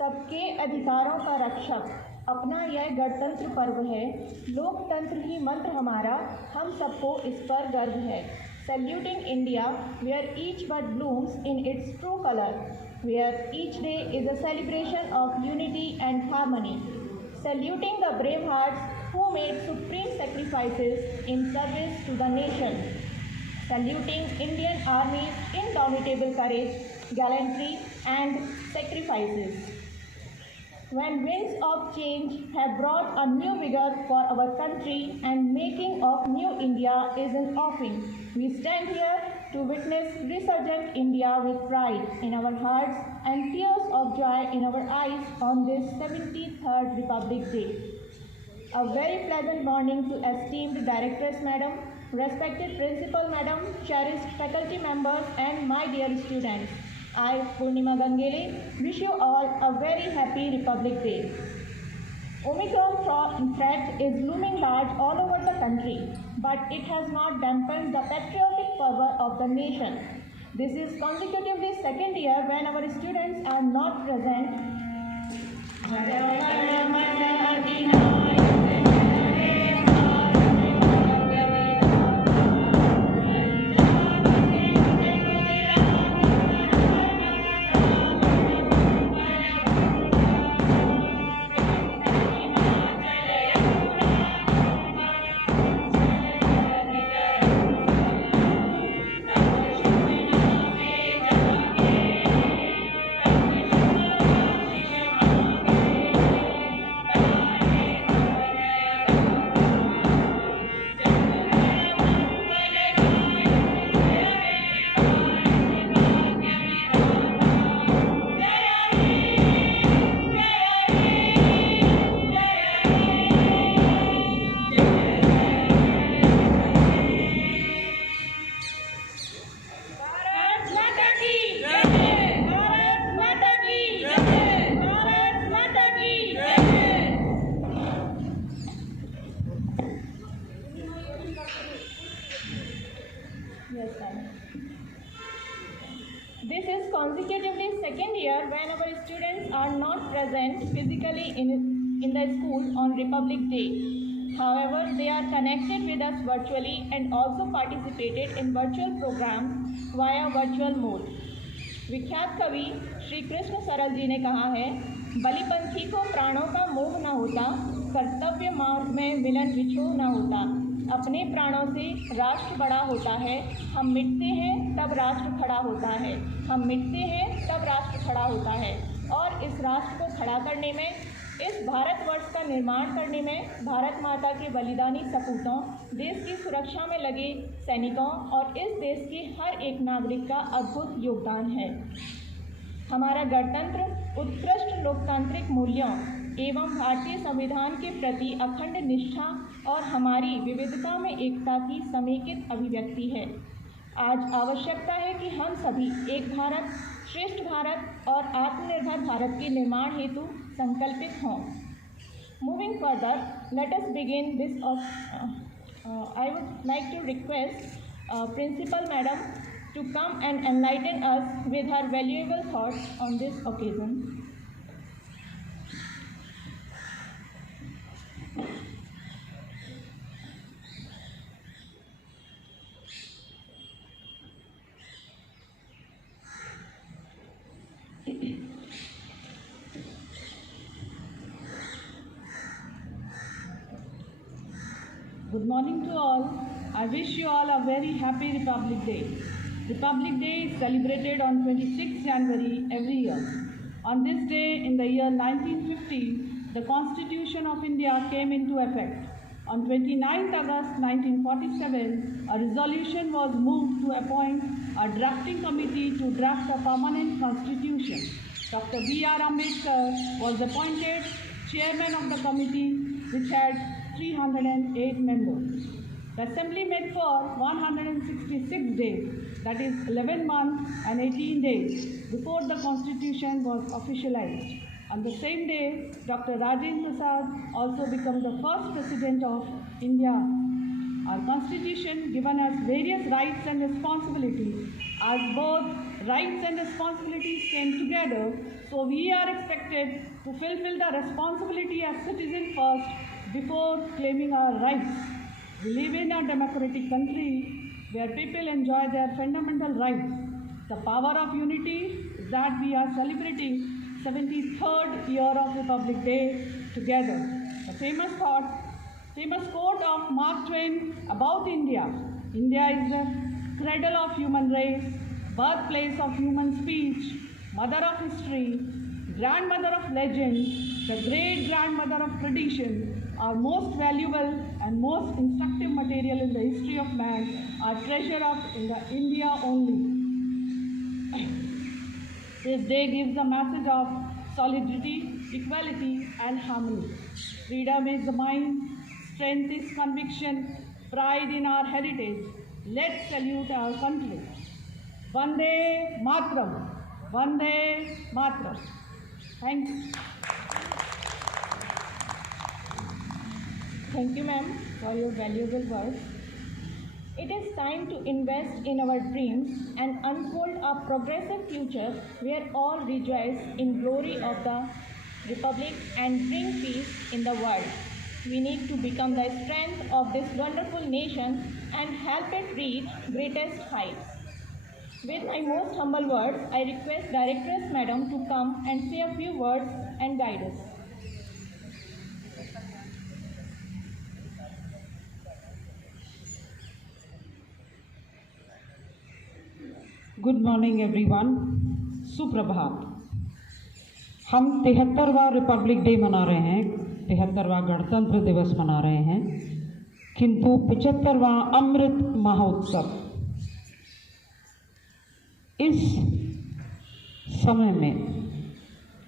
सबके अधिकारों का रक्षक अपना यह गणतंत्र पर्व है। लोकतंत्र ही मंत्र हमारा, हम सबको इस पर गर्व है। Saluting India, where each bud blooms in its true color, where each day is a celebration of unity and harmony. Saluting the brave hearts who made supreme sacrifices in service to the nation. Saluting Indian Army's indomitable courage, gallantry and sacrifices. When winds of change have brought a new vigor for our country and making of new India is in offing, we stand here to witness resurgent India with pride in our hearts and tears of joy in our eyes on this 73rd Republic Day. A very pleasant morning to esteemed Directress Madam, respected Principal Madam, cherished faculty members and my dear students. I, Purnima Gangele, wish you all a very happy Republic Day. Omicron threat is looming large all over the country, but it has not dampened the patriotic fervor of the nation. This is consecutively second year when our students are not present. This is consecutively second year when our students are not present physically in the school on Republic Day. However, they are connected with us virtually and also participated in virtual programs via virtual mode. विख्यात कवि श्री कृष्ण सरल जी ने कहा है, बलिपंथी को प्राणों का मोह न होता, कर्तव्य मार्ग में मिलन विछोह न होता। अपने प्राणों से राष्ट्र बड़ा होता है, हम मिटते हैं तब राष्ट्र खड़ा होता है, हम मिटते हैं तब राष्ट्र खड़ा होता है। और इस राष्ट्र को खड़ा करने में, इस भारतवर्ष का निर्माण करने में भारत माता के बलिदानी सपूतों, देश की सुरक्षा में लगे सैनिकों और इस देश के हर एक नागरिक का अद्भुत योगदान है। हमारा गणतंत्र उत्कृष्ट लोकतांत्रिक मूल्यों एवं भारतीय संविधान के प्रति अखंड निष्ठा और हमारी विविधता में एकता की समेकित अभिव्यक्ति है। आज आवश्यकता है कि हम सभी एक भारत, श्रेष्ठ भारत और आत्मनिर्भर भारत के निर्माण हेतु संकल्पित हों। Moving further, let us begin this. I would like to request Principal Madam to come and enlighten us with her valuable thoughts on this occasion. Good morning to all. I wish you all a very happy Republic Day. Republic Day is celebrated on 26 January every year. On this day in the year 1950, the Constitution of India came into effect. On 29th August 1947, a resolution was moved to appoint a drafting committee to draft a permanent constitution. Dr. B.R. Ambedkar was appointed chairman of the committee, which had 308 members. The Assembly met for 166 days, that is 11 months and 18 days, before the Constitution was officialized. On the same day, Dr. Rajendra Prasad also became the first President of India. Our Constitution given us various rights and responsibilities as both rights and responsibilities came together, so we are expected to fulfill the responsibility as citizens first before claiming our rights. We live in a democratic country where people enjoy their fundamental rights. The power of unity is that we are celebrating 73rd year of Republic Day together. The famous quote of Mark Twain about India: India is the cradle of human race, birthplace of human speech, mother of history, grandmother of legend, the great grandmother of tradition, our most valuable and most instructive material in the history of man, our treasure of India only. This day gives a message of solidarity, equality, and harmony. Freedom is the mind, strength is conviction, pride in our heritage. Let's salute our country. Vande Mataram. Vande Mataram. Thank you. Thank you, ma'am, for your valuable words. It is time to invest in our dreams and unfold a progressive future where all rejoice in glory of the Republic and bring peace in the world. We need to become the strength of this wonderful nation and help it reach greatest heights. With my most humble words, I request Directress Madam to come and say a few words and guide us. Good morning everyone, सुप्रभात। हम 73वां Republic day मना रहे हैं, 73वां गणतंत्र दिवस मना रहे हैं, किंतु 75वां अमृत महोत्सव इस समय में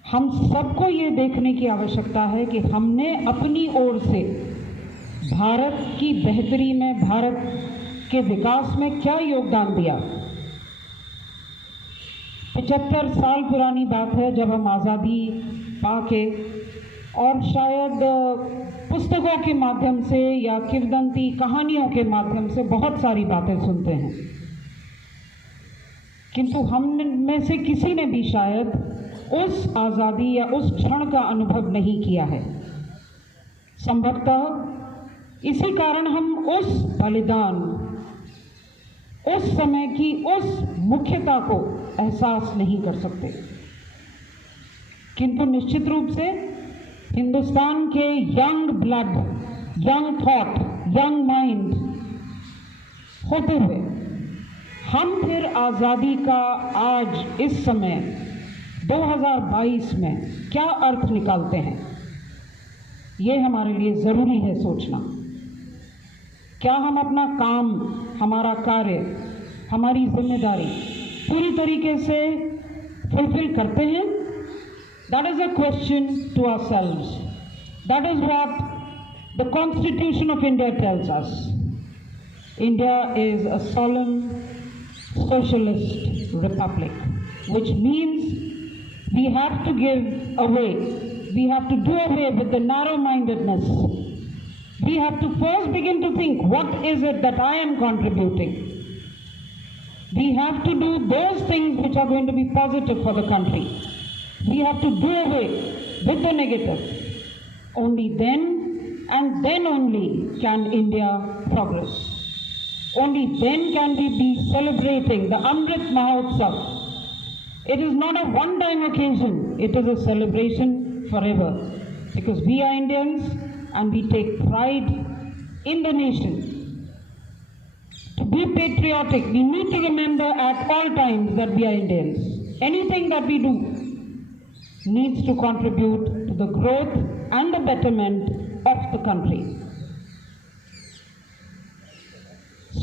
हम सबको ये देखने की आवश्यकता है कि हमने अपनी ओर से भारत की बेहतरी में, भारत के विकास में क्या योगदान दिया। 75 साल पुरानी बात है जब हम आज़ादी पाके और शायद पुस्तकों के माध्यम से या किंवदंती कहानियों के माध्यम से बहुत सारी बातें सुनते हैं, किंतु हम में से किसी ने भी शायद उस आज़ादी या उस क्षण का अनुभव नहीं किया है। संभवतः इसी कारण हम उस बलिदान, उस समय की उस मुख्यता को एहसास नहीं कर सकते। किंतु निश्चित रूप से हिंदुस्तान के young blood, young thought, young mind होते हुए हम फिर आज़ादी का आज इस समय 2022 में क्या अर्थ निकालते हैं, ये हमारे लिए ज़रूरी है सोचना। क्या हम अपना काम, हमारा कार्य, हमारी जिम्मेदारी पूरी तरीके से फुलफिल करते हैं? That is a question to ourselves. That is what the Constitution of India tells us. India is a solemn socialist republic, which means we have to give away, we have to do away with the narrow-mindedness. We have to first begin to think, what is it that I am contributing? We have to do those things which are going to be positive for the country. We have to do away with the negative. Only then and then only can India progress. Only then can we be celebrating the Amrit Mahotsav. It is not a one-time occasion, it is a celebration forever. Because we are Indians and we take pride in the nation. To be patriotic, we need to remember at all times that we are Indians. Anything that we do needs to contribute to the growth and the betterment of the country.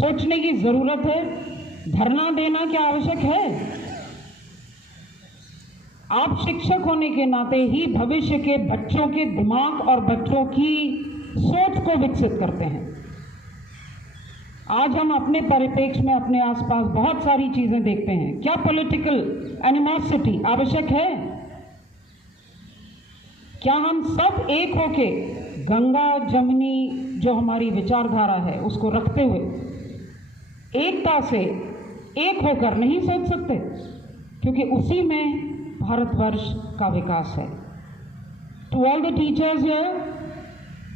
सोचने की जरूरत है, धरना देना क्या आवश्यक है? आप शिक्षक होने के नाते ही भविष्य के बच्चों के दिमाग और बच्चों की सोच को विकसित करते हैं। आज हम अपने परिप्रेक्ष्य में अपने आसपास बहुत सारी चीजें देखते हैं। क्या पॉलिटिकल एनिमोसिटी आवश्यक है? क्या हम सब एक होके गंगा जमुनी जो हमारी विचारधारा है उसको रखते हुए एकता से एक होकर नहीं सोच सकते? क्योंकि उसी में भारतवर्ष का विकास है। To all the teachers here,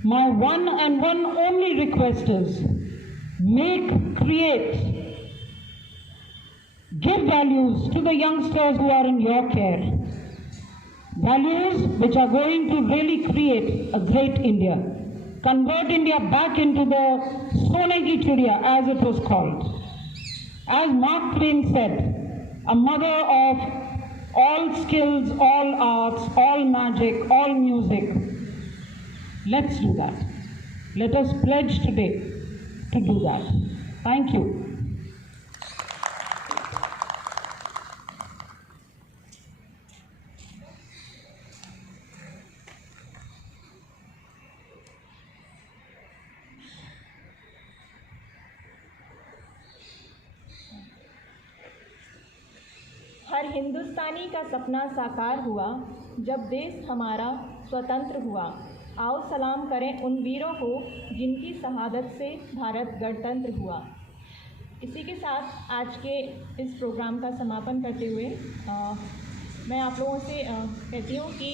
my one and one only request is make, create, give values to the youngsters who are in your care. Values which are going to really create a great India. Convert India back into the Sone ki Chidiya, as it was called. As Mark Twain said, a mother of all skills, all arts, all magic, all music. Let's do that. Let us pledge today to do that. Thank you. हर हिंदुस्तानी का सपना साकार हुआ जब देश हमारा स्वतंत्र हुआ। आओ सलाम करें उन वीरों को जिनकी शहादत से भारत गणतंत्र हुआ। इसी के साथ आज के इस प्रोग्राम का समापन करते हुए मैं आप लोगों से कहती हूँ कि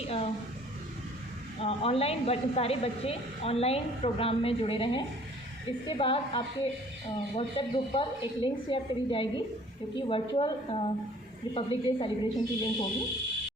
सारे बच्चे ऑनलाइन प्रोग्राम में जुड़े रहें। इसके बाद आपके व्हाट्सएप ग्रुप पर एक लिंक शेयर करी जाएगी, क्योंकि वर्चुअल रिपब्लिक डे सेलिब्रेशन की लिंक होगी।